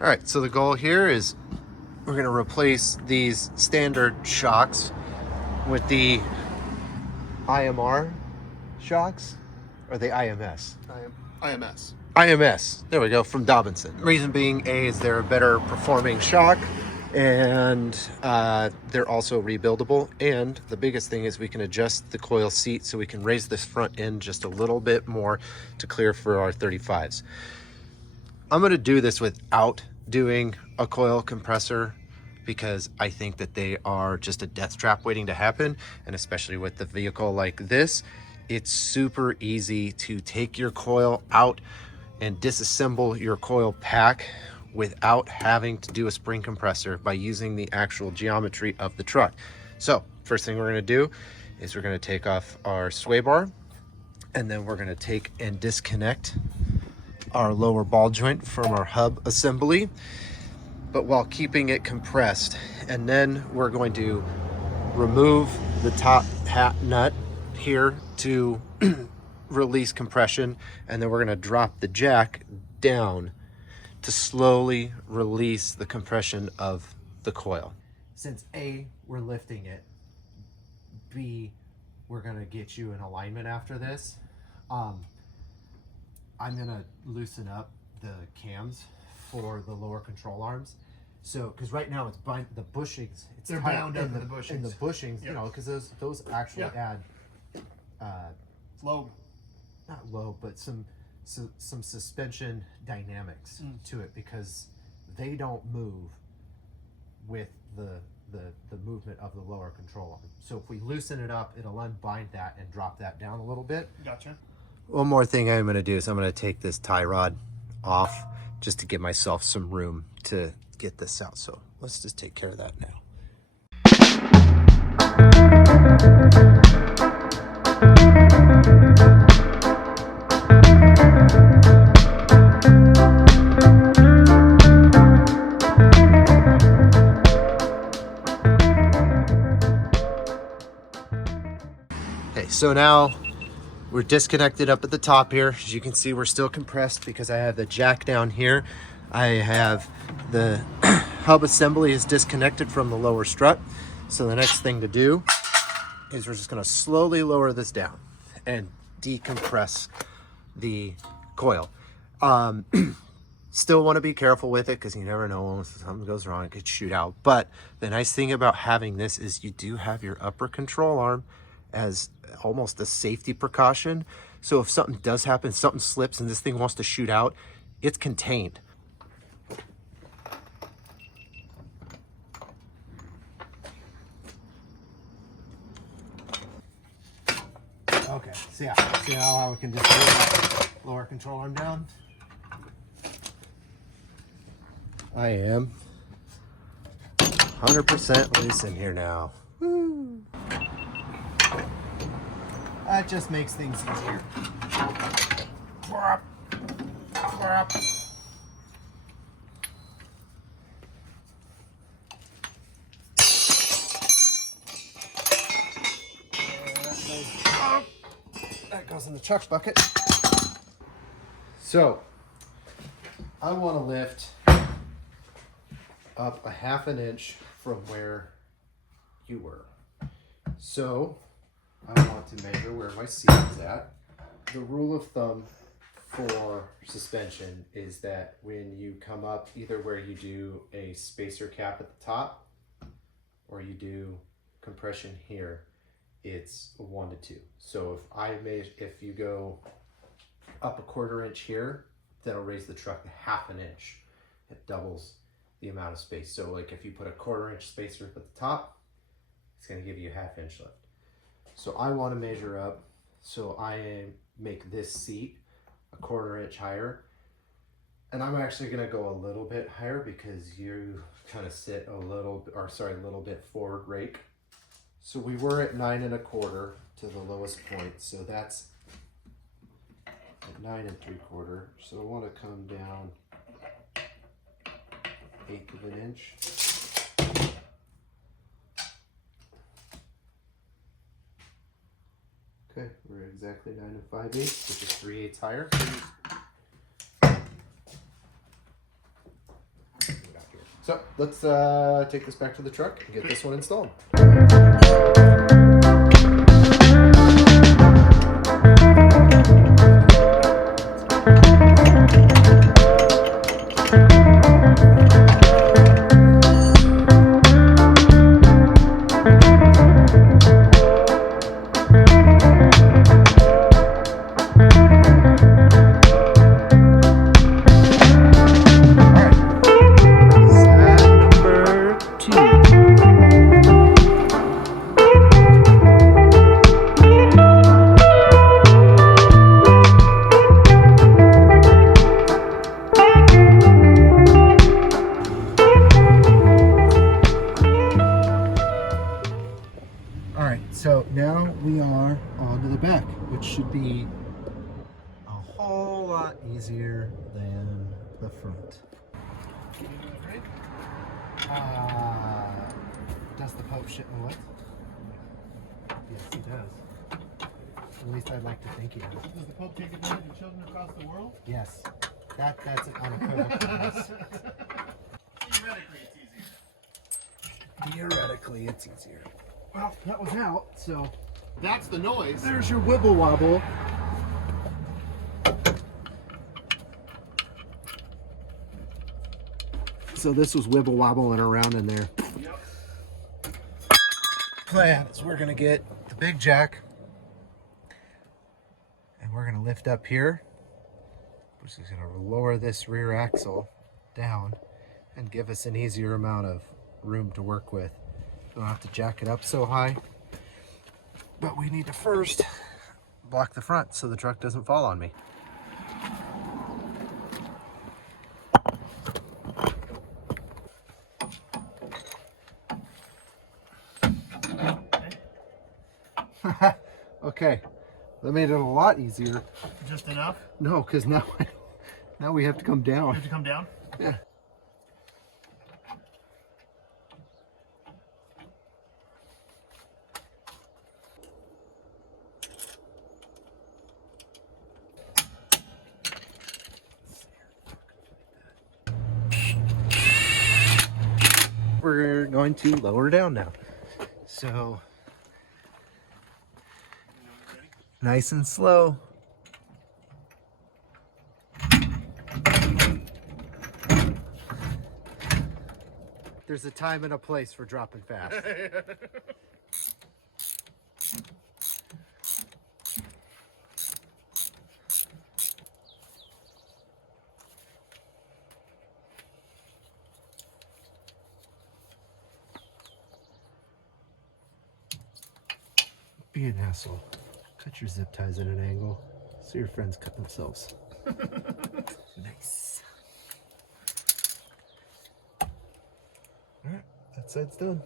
All right, so the goal here is we're going to replace these standard shocks with the IMR shocks, or the IMS? IMS. IMS, there we go, from Dobinson. Reason being, A, is they're a better performing shock, and they're also rebuildable. And the biggest thing is we can adjust the coil seat so we can raise this front end just a little bit more to clear for our 35s. I'm going to do this without doing a coil compressor because I think that they are just a death trap waiting to happen. And especially with the vehicle like this, it's super easy to take your coil out and disassemble your coil pack without having to do a spring compressor by using the actual geometry of the truck. So first thing we're going to do is we're going to take off our sway bar, and then we're going to take and disconnect our lower ball joint from our hub assembly, but while keeping it compressed. And then we're going to remove the top hat nut here to release compression, and then we're going to drop the jack down to slowly release the compression of the coil. Since A, we're lifting it, B, we're going to get you in alignment after this. I'm gonna loosen up the cams for the lower control arms. So, because right now it's the bushings, they're bound up in the bushings. And the bushings, yep. You know, because those actually add lobe, not lobe, but some suspension dynamics to it, because they don't move with the movement of the lower control arm. So if we loosen it up, it'll unbind that and drop that down a little bit. Gotcha. One more thing I'm going to do is I'm going to take this tie rod off just to give myself some room to get this out. So let's just take care of that now. Okay, so now we're disconnected up at the top here. As you can see, we're still compressed because I have the jack down here. I have the hub assembly is disconnected from the lower strut. So the next thing to do is we're just going to slowly lower this down and decompress the coil. Still want to be careful with it because you never know when something goes wrong, it could shoot out. But the nice thing about having this is you do have your upper control arm as almost a safety precaution. So if something does happen, something slips and this thing wants to shoot out, it's contained. Okay, so yeah, see how we can just move that lower control arm down? I am 100% loose in here now. Woo. That just makes things easier. That goes in the truck bucket. So, I want to lift up a ½ inch from where you were. So, I want to measure where my seat is at. The rule of thumb for suspension is that when you come up, either where you do a spacer cap at the top or you do compression here, it's 1 to 2. So if you go up a ¼ inch here, that'll raise the truck to ½ inch. It doubles the amount of space. So like if you put a ¼ inch spacer up at the top, it's going to give you a ½ inch lift. So I want to measure up, so I make this seat a ¼ inch higher. And I'm actually going to go a little bit higher because you kind of sit a little bit forward rake. So we were at 9 1/4 to the lowest point. So that's at 9 3/4. So I want to come down 1/8 of an inch. Okay, we're at exactly 9 5/8, which is 3/8 higher. So let's take this back to the truck and get this one installed. So now we are on to the back, which should be a whole lot easier than the front. Does the Pope shit in the woods? Yes, he does. At least I'd like to think he does. Does the Pope take advantage of children across the world? Yes. That's an unequivocal yes. Theoretically, it's easier. Theoretically, it's easier. Well, that was out, so That's the noise. there's your wibble wobble. So this was wibble wobbling around in there. Yep. Plan is we're gonna get the big jack and we're gonna lift up here, which is gonna lower this rear axle down and give us an easier amount of room to work with. Don't have to jack it up so high, but we need to first block the front so the truck doesn't fall on me. Okay, that made it a lot easier. Just enough? No, because now we have to come You down. have to come down? Yeah. We're going to lower down now. So nice and slow. There's a time and a place for dropping fast. Be an asshole. Cut your zip ties at an angle so your friends cut themselves. Nice. Alright, that side's done.